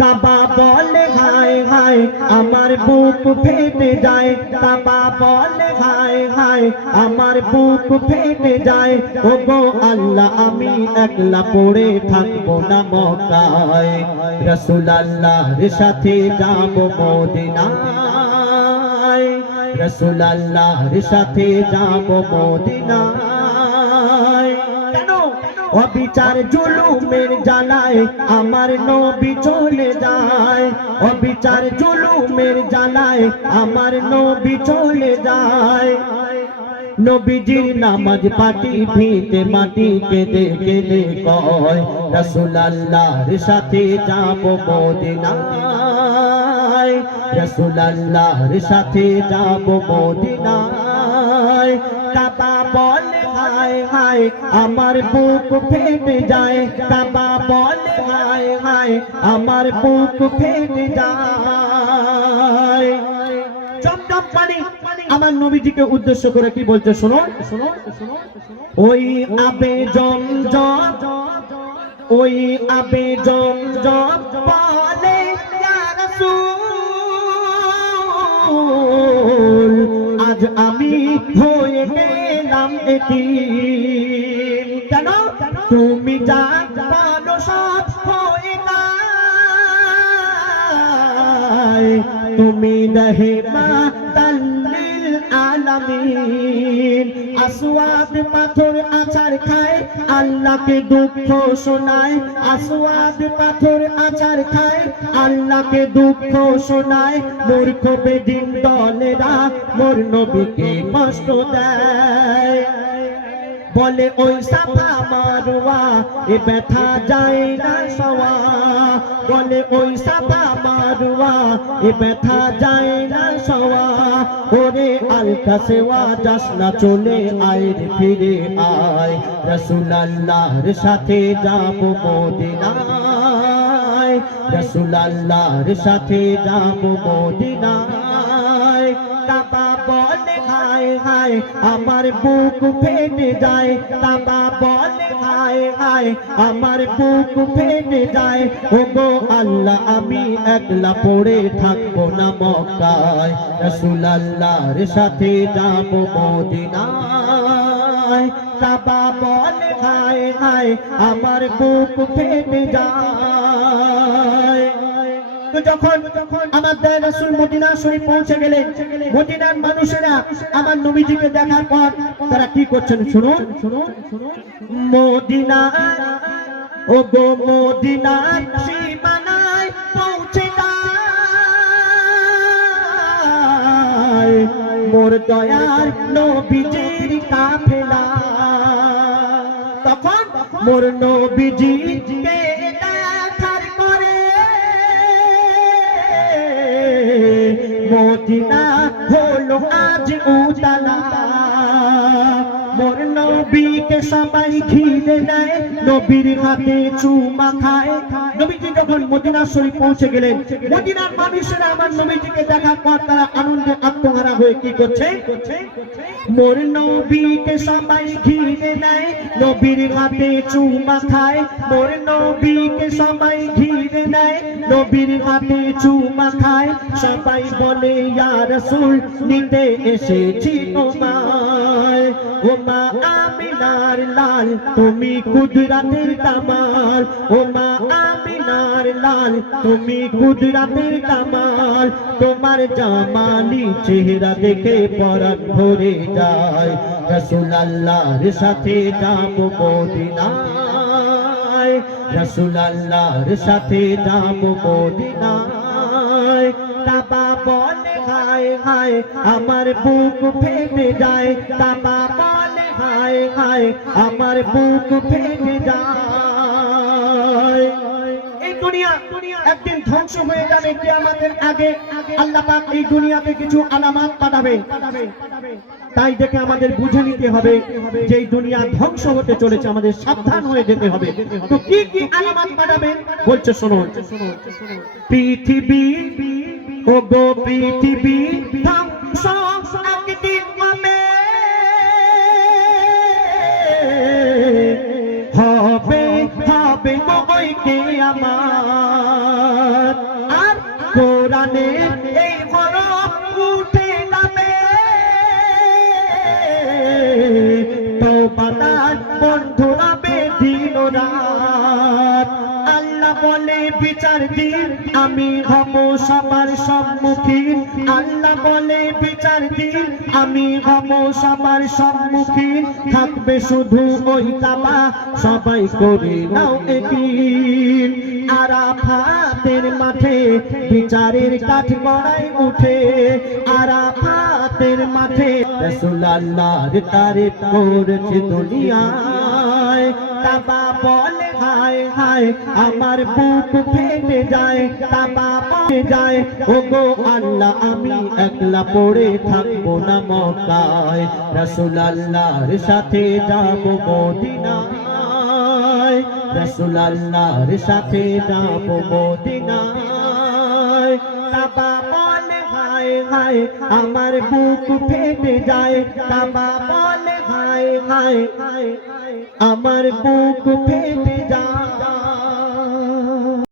কাবা বলে হায় হায় আমার বুক ফেটে যায়, কাবা বলে হায় হায় আমার বুক ফেটে যায়। ওগো আল্লাহ আমি একলা পড়ে থাকবো না মক্কায়, রাসূলুল্লাহর সাথে যাব মদিনায়, রাসূলুল্লাহর সাথে যাব মদিনায়। কেন অবিচার জুলুমের জ্বালায় আমার নবী চলে যায়, অবিচার জুলুমের জ্বালায় আমার নবী চলে যায়। নবীজির নামাজ পাটি ভিতে মাটি কেঁদে কেঁদে কয়, রাসূলুল্লাহর সাথে যাব মদিনায়, রাসূলুল্লাহর সাথে যাব মদিনায়। কাবা বলে হায় হায় আমার বুক ফেটে যায়, কাবা বলে হায় হায় আমার বুক ফেটে যায়। চমচম পানি আমার নবীজিকে উদ্দেশ্য করে কি বলছে শোনো, ওই আবে জমজম, ওই আবে জমজম বলে ইয়া রাসূল আজ আমি হয়ে গেলাম এতিম। কেন তুমি যা বলো সব হয়ে যায়, তুমি রহমা তাল্লিল আলামিন। আসওয়াদ পাথর আচার খায় আল্লাহকে দুঃখ শোনায়, আসওয়াদ পাথর আচার খায় আল্লাহকে দুঃখ শোনায়। মূর্খ বেদিন দলেরা মোর নবীকে কষ্ট দেয়, বলে ওই সাফা মারওয়া এ ব্যথা যায় না সওয়া, বলে ওই সাফা মারওয়া এ ব্যথা যায় না সওয়া। ওরে আলকাসেওয়া যাস না চলে আয় রে ফিরে আয়, রাসূলুল্লাহর সাথে যাব মদিনায়, রাসূলুল্লাহর সাথে যাব মদিনায়। কাবা বলে হায় হায় আমার বুক ফেটে যায়, কাবা বলে হায় হায় আমার বুক ফেটে যায়। ওগো আল্লাহ আমি একলা পড়ে থাকবো না মক্কায়, রাসূলুল্লাহর সাথে যাব মদিনায়। কাবা বলে হায় হায় আমার বুক ফেটে যায়। তো যখন আমার দয়ার রাসূল মদিনা শরীফ পৌঁছে গেলেন, মদিনার মানুষেরা আমার নবীজিকে দেখার পর তারা কি করছেন শুনুন, মদিনা ও গো মদিনার সীমানায় পৌঁছে যায় মোর দয়ার নবীজির কাফেলা। তখন মোর নবীজিকে মদিনা হলো আজ উজালা, মোর নবীকে সবাই ঘিরে নেয়, নবীর হাতে চুমা খায়। নবীজি যখন মদিনা শরীফ পৌঁছে গেলেন, মদিনার মানুষেরা আমার নবীজিকে দেখার পর তারা আনন্দে আত্মহারা হয়ে কি করছে, মোর নবীকে সবাই ঘিরে নেয়, নবীর হাতে চুমা খায়। মোর নবীকে সবাই ঘিরে নেয়, নবীর হাতে চুমা খায়। সবাই বলে ইয়া রাসূল নিতে এসেছি তোমায়, ও মা আমিনার লাল তুমি কুদরতের কামাল, ও মা আমিনার লাল তুমি কুদরতের কামাল। তোমার জামালি চেহারা দেখে পরাণ ভরে যায়, রাসূলুল্লাহর সাথে যাব মদিনায়, রাসূলুল্লাহর সাথে যাব মদিনায়। কাবা বলে হায় হায় আমার বুক ফেটে যায়, কাবা বলে হায় হায় আমার বুক ফেটে যায়। এই দুনিয়া একদিন ধ্বংস হয়ে যাবে, কিয়ামতের আগে আল্লাহ পাক এই দুনিয়াতে কিছু আলামত পাঠাবে। তাই দেখে আমাদের বুঝে নিতে হবে যে এই দুনিয়া ধ্বংস হতে চলেছে, আমাদের সাবধান হয়ে যেতে হবে। তো কি কি আলামত পাঠাবে বলছে শোনো, পৃথিবী ও গো পৃথিবী ধ্বংস একদিন হবে, হবে হবে হবে ওই কিয়ামত আর কোরআনে এই হরফ উঠে যাবে তওবাদার বন্ধুরা দিন ও রাত আল্লাহ বলে বিচার দিন আমি হব সবার সম্মুখীন আল্লাহ বলে বিচার দিন আমি হব সবার সম্মুখীন থাকবে শুধু ওই কাবা সবাই করে নাও একদিন আরাফাতের মাঠে বিচারের কাঠগড়ায় উঠে আরাফাতের মাঠে রাসূল আল্লাহর তারিফ করেছে দুনিয়ায় কাবা বলে হায় হায় আমার বুক ফেটে যায় কাবা বলে যায় ওগো আল্লাহ আমি একলা পড়ে থাকবো না মক্কায় রাসূল আল্লাহর সাথে যাব মদিনায় রাসূল আল্লাহর সাথে যাব মদিনায় কাবা বলে হায় হায় আমার বুক ফেটে যায় কাবা বলে হায় হায় আমার বুক ফেটে যায়